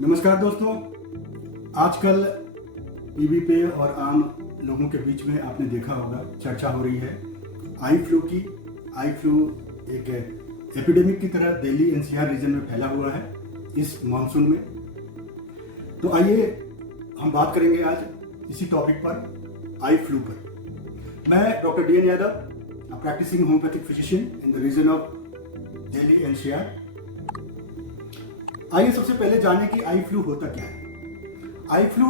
नमस्कार दोस्तों। आजकल टीवी पे और आम लोगों के बीच में आपने देखा होगा चर्चा हो रही है आई फ्लू की। आई फ्लू एक एपिडेमिक की तरह दिल्ली एनसीआर रीजन में फैला हुआ है इस मानसून में। तो आइए हम बात करेंगे आज इसी टॉपिक पर, आई फ्लू पर। मैं doctor D N. Yadav, practising homeopathic physician in the region of Delhi NCR. आइए सबसे पहले जाने कि आई फ्लू होता क्या है। आई फ्लू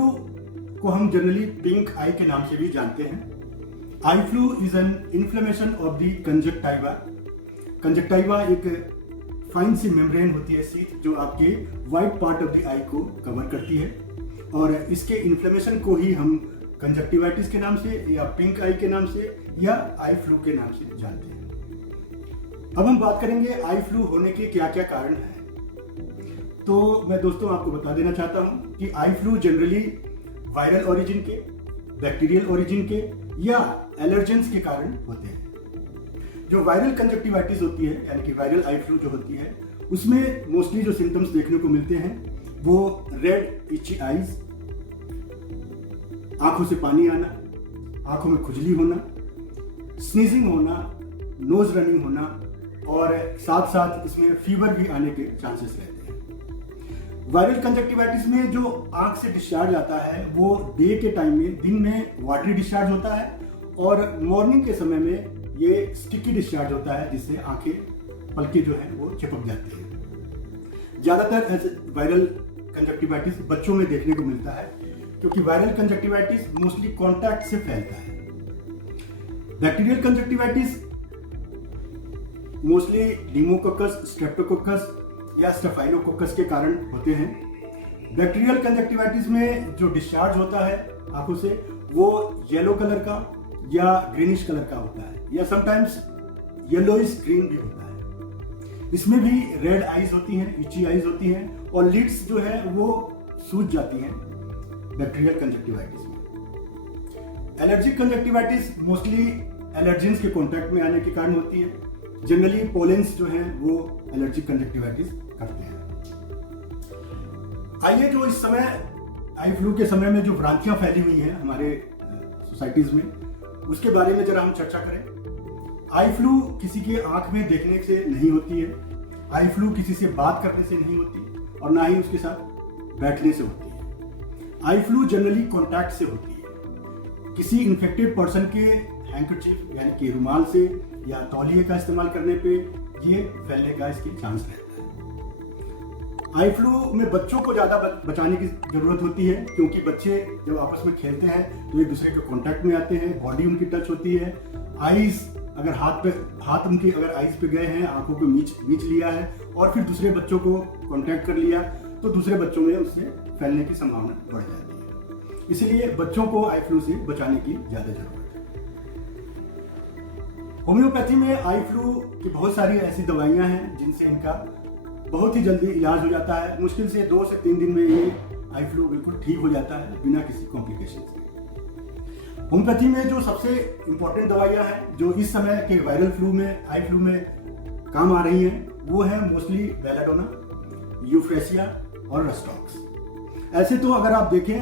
को हम जनरली पिंक आई के नाम से भी जानते हैं। Eye flu is an inflammation of the conjunctiva. Conjunctiva एक फाइन सी मेम्ब्रेन होती है, सीथ, जो आपके white part of the eye को कवर करती है, और इसके इन्फ्लेमेशन को ही हम कंजक्टिवाइटिस के नाम से या पिंक आई के नाम से या आई फ्लू के नाम से जानते हैं। अब हम बात करेंगे आई फ्लू होने के क्या क्या कारण हैं। तो मैं दोस्तों आपको बता देना चाहता हूं कि eye flu generally viral origin के, बैक्टीरियल ओरिजिन के या एलर्जेंस के कारण होते हैं। जो वायरल कंजक्टिवाइटिस होती है, यानी कि वायरल आई फ्लू जो होती है, उसमें मोस्टली जो सिम्टम्स देखने को मिलते हैं वो रेड इची आईज, आंखों से पानी आना, आंखों में खुजली होना, स्नीजिंग होना, नोज रनिंग होना, और साथ साथ इसमें फीवर भी आने के चांसेस रहते हैं। वायरल कंजक्टिवाइटिस में जो आंख से डिस्चार्ज आता है वो डे के टाइम में, दिन में वाटरी डिस्चार्ज होता है, और मॉर्निंग के समय में ये स्टिकी डिस्चार्ज होता है, जिससे आंखें, पलकें जो है वो चिपक जाती हैं। ज्यादातर ऐसे वायरल कंजक्टिवाइटिस बच्चों में देखने को मिलता है, क्योंकि वायरल कंजक्टिवाइटिस मोस्टली कॉन्टैक्ट से फैलता है। बैक्टीरियल कंजक्टिवाइटिस मोस्टली नीमोकोकस, स्ट्रेप्टोकोकस या स्टेफाइलोकोकस के कारण होते हैं। बैक्टीरियल कंजक्टिवाइटिस में जो डिस्चार्ज होता है आंखों से वो येलो कलर का या ग्रीनिश कलर का होता है, या समटाइम्स येलोइश ग्रीन भी होता है। इसमें भी रेड आईज होती हैं, इची आईज होती हैं, और लिड्स जो है वो सूज जाती हैं बैक्टीरियल कंजक्टिवाइटिस में। एलर्जिक कंजक्टिवाइटिस मोस्टली एलर्जेंस के कॉन्टैक्ट में आने के कारण होती है। जनरली पोलेंस जो है वो एलर्जिक कंजक्टिवाइटिस करते हैं। आइए जो इस समय आई फ्लू के समय में जो भ्रांतियां फैली हुई हैं हमारे सोसाइटीज में, उसके बारे में जरा हम चर्चा करें। आई फ्लू किसी के आंख में देखने से नहीं होती है, आई फ्लू किसी से बात करने से नहीं होती, और ना ही उसके साथ बैठने से होती है। आई फ्लू जनरली कॉन्टैक्ट से होती है। किसी इन्फेक्टेड पर्सन के हैंकरचीफ यानी कि रुमाल से या तौलिए का इस्तेमाल करने पे ये फैलने का इसके चांस रहता है। आई फ्लू में बच्चों को ज्यादा बचाने की जरूरत होती है, क्योंकि बच्चे जब आपस में खेलते हैं तो एक दूसरे के कांटेक्ट में आते हैं, बॉडी उनकी टच होती है। आईज, अगर हाथ उनकी अगर आईज पे गए हैं, आंखों को मीच लिया है और फिर दूसरे बच्चों को कांटेक्ट कर लिया, तो दूसरे बच्चों में उससे फैलने की संभावना बढ़ जाती है। इसलिए बच्चों को आई फ्लू से बचाने की ज्यादा जरूरत है। होम्योपैथी में आई फ्लू की बहुत सारी ऐसी दवाइयां हैं जिनसे इनका बहुत ही जल्दी इलाज हो जाता है। मुश्किल से 2 से 3 दिन में ये आई फ्लू बिल्कुल ठीक हो जाता है बिना किसी कॉम्प्लिकेशन के। होम्योपैथी में जो सबसे इंपॉर्टेंट दवाइयां हैं जो इस समय के वायरल फ्लू में, आई फ्लू में काम आ रही हैं, वो है मोस्टली बेलाडोना, यूफ्रेसिया और रस्टॉक्स। ऐसे तो अगर आप देखें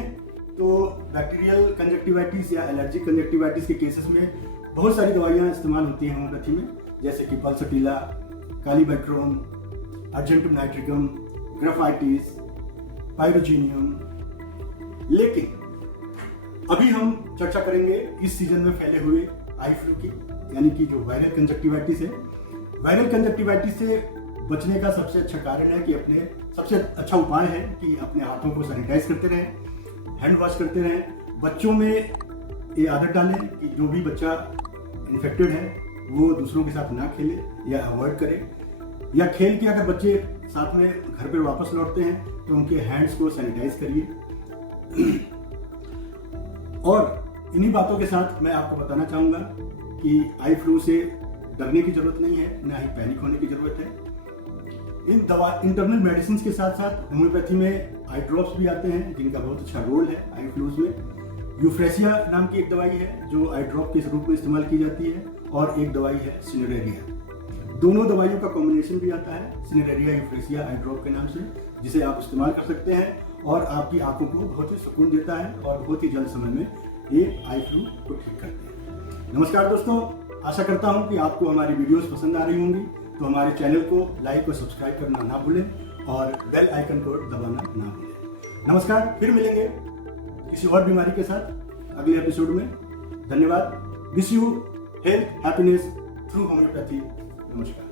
तो बैक्टीरियल कंजक्टिवाइटिस या एलर्जिक कंजक्टिवाइटिस के केसेस में बहुत सारी दवाइयां इस्तेमाल होती हैं होम्योपैथी में, जैसे कि पल्सटीला, कालीबैक्ट्रोन, अर्जेंटम नाइट्रिकम, ग्राफाइटिस, पायरोजीनियम। लेकिन अभी हम चर्चा करेंगे इस सीजन में फैले हुए आई फ्लू की, यानी कि जो वायरल कंजक्टिवाइटिस है। वायरल कंजक्टिवाइटिस से बचने का सबसे अच्छा कारण है कि सबसे अच्छा उपाय है कि अपने हाथों को सैनिटाइज करते रहें, हैंड वॉश करते रहें। बच्चों में ये आदत डालें कि जो भी बच्चा इन्फेक्टेड है वो दूसरों के साथ ना खेले या अवॉइड करे, या खेल के अगर बच्चे साथ में घर पर वापस लौटते हैं तो उनके हैंड्स को सैनिटाइज करिए। और इन्हीं बातों के साथ मैं आपको बताना चाहूंगा कि आई फ्लू से डरने की जरूरत नहीं है, ना ही पैनिक होने की जरूरत है। इंटरनल मेडिसिन के साथ साथ होम्योपैथी में आई ड्रॉप्स भी आते हैं जिनका बहुत अच्छा रोल है आई फ्लूज में। यूफ्रेसिया नाम की एक दवाई है जो आई ड्रॉप के रूप में इस्तेमाल की जाती है, और एक दवाई है सिनेरेरिया। दोनों दवाइयों का कॉम्बिनेशन भी आता है सिनेरेरिया यूफ्रेसिया आई ड्रॉप के नाम से, जिसे आप इस्तेमाल कर सकते हैं और आपकी आंखों को बहुत ही सुकून देता है और बहुत ही जल्द समय में ये आई फ्लू को ठीक करते हैं। नमस्कार दोस्तों, आशा करता हूं कि आपको हमारी वीडियोस पसंद आ रही होंगी, तो हमारे चैनल को लाइक और सब्सक्राइब करना ना भूलें और बेल आइकन को दबाना ना भूलें। नमस्कार, फिर मिलेंगे किसी और बीमारी के साथ अगले एपिसोड में। धन्यवाद। Wish you health happiness through homeopathy. नमस्कार।